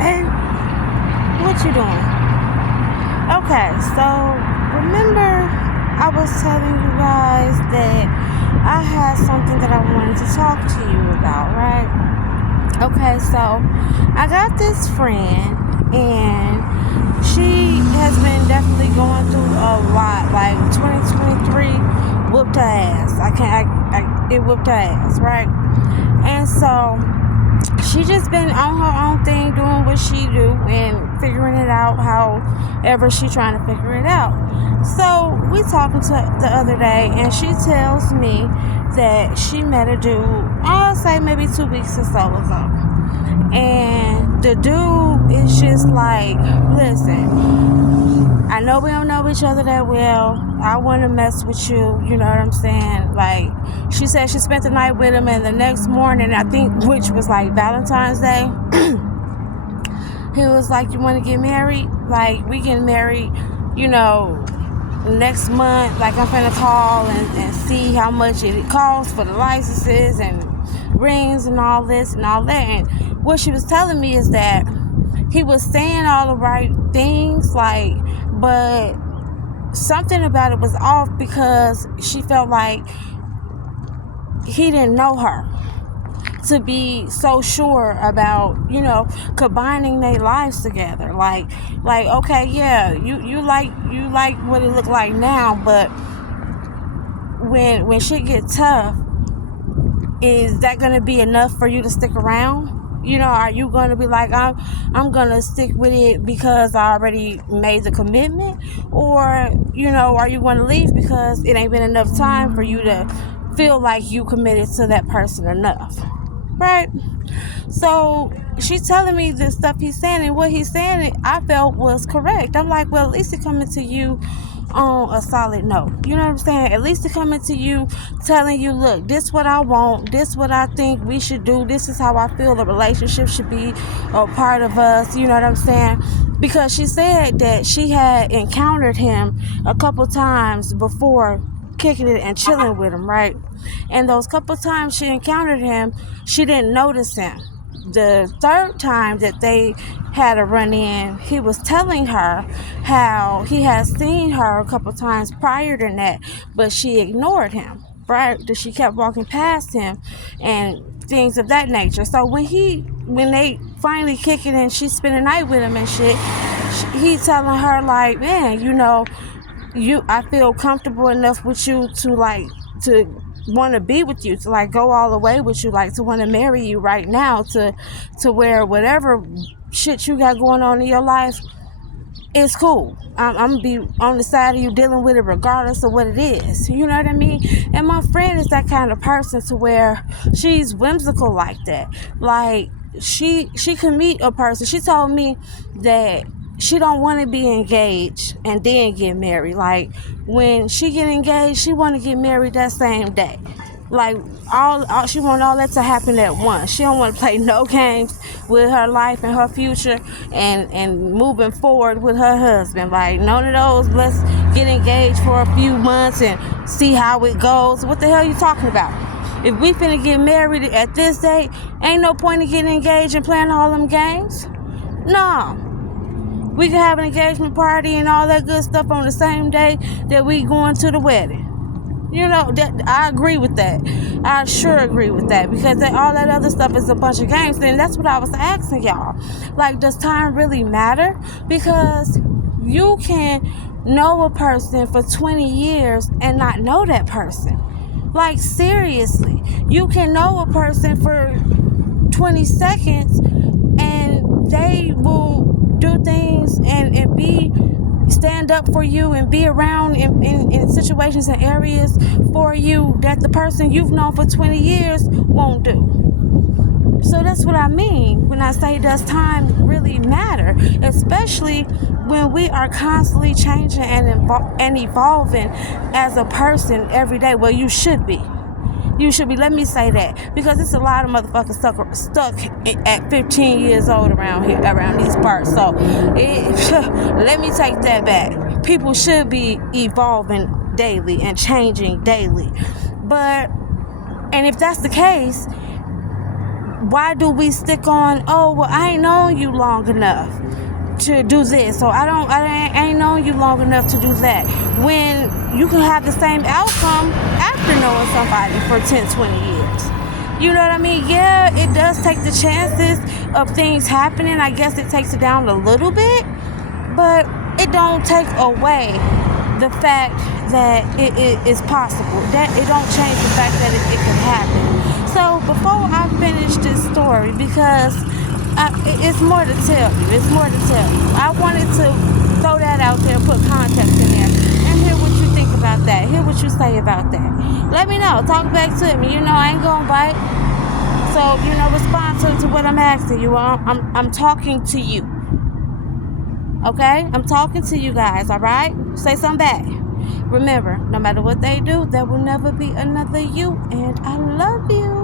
Hey, what you doing? Okay, so remember I was telling you guys that I had something that I wanted to talk to you about, right? Okay, so I got this friend and she has been definitely going through a lot. Like 2023 whooped her ass. It whooped her ass, right? And so she just been on her own thing, doing what she do and figuring it out however she trying to figure it out. So we talking to the other day and she tells me that she met a dude, I'll say maybe 2 weeks or so ago. And the dude is just like, listen, I know we don't know each other that well. I want to mess with you. You know what I'm saying? Like, she said she spent the night with him, and the next morning, I think, which was like Valentine's Day, he was like, you want to get married? Like, we get married, next month. Like, I'm finna call and see how much it costs for the licenses and rings and all this and all that. And what she was telling me is that he was saying all the right things, like, but something about it was off because she felt like he didn't know her to be so sure about, combining their lives together. Like, okay, yeah, you like what it looked like now, but when shit get tough, is that gonna be enough for you to stick around? Are you gonna be like, I'm gonna stick with it because I already made the commitment? Or, are you gonna leave because it ain't been enough time for you to feel like you committed to that person enough? Right? So she's telling me the stuff he's saying, and what he's saying I felt was correct. I'm like, well, at least it coming to you on a solid note. You know what I'm saying? At least it coming to you telling you, look, this what I want, this what I think we should do, this is how I feel the relationship should be a part of us. You know what I'm saying? Because she said that she had encountered him a couple times before, kicking it and chilling with him, right? And those couple times she encountered him, she didn't notice him. The third time that they had a run-in, he was telling her how he had seen her a couple times prior to that, but she ignored him, right? She kept walking past him and things of that nature. So when they finally kick it and she spent the night with him and shit, he telling her like, man, I feel comfortable enough with you to want to be with you, to like go all the way with you, like to want to marry you right now, to where whatever shit you got going on in your life, it's cool. I'm gonna be on the side of you dealing with it regardless of what it is. You know what I mean? And my friend is that kind of person to where she's whimsical like that. Like she can meet a person. She told me that she don't want to be engaged and then get married. Like when she get engaged, she want to get married that same day. Like all she want all that to happen at once. She don't want to play no games with her life and her future and moving forward with her husband. Like none of those. Let's get engaged for a few months and see how it goes. What the hell are you talking about? If we finna get married at this date, ain't no point in getting engaged and playing all them games. No. We can have an engagement party and all that good stuff on the same day that we going to the wedding. That I agree with that. I sure agree with that because all that other stuff is a bunch of games. And that's what I was asking y'all. Like, does time really matter? Because you can know a person for 20 years and not know that person. Like, seriously. You can know a person for 20 seconds and they will do things and stand up for you and be around in situations and areas for you that the person you've known for 20 years won't do. So that's what I mean when I say, does time really matter? Especially when we are constantly changing and evolving as a person every day. Well, you should be. You should be. Let me say that because it's a lot of motherfuckers stuck at 15 years old around these parts. So let me take that back. People should be evolving daily and changing daily. And if that's the case, why do we stick on, oh, well, I ain't known you long enough to do this, so I ain't known you long enough to do that, when you can have the same outcome after knowing somebody for 10, 20 years. You know what I mean? Yeah, it does take the chances of things happening. I guess it takes it down a little bit, but it don't take away the fact that it is possible. That it don't change the fact that it can happen. So before I finish this story, because it's more to tell you. It's more to tell you. I wanted to throw that out there and put context in there and hear what you think about that. Hear what you say about that. Let me know. Talk back to me. You know, I ain't gonna bite. So, you know, respond to what I'm asking you. I'm talking to you. Okay? I'm talking to you guys, all right? Say something back. Remember, no matter what they do, there will never be another you. And I love you.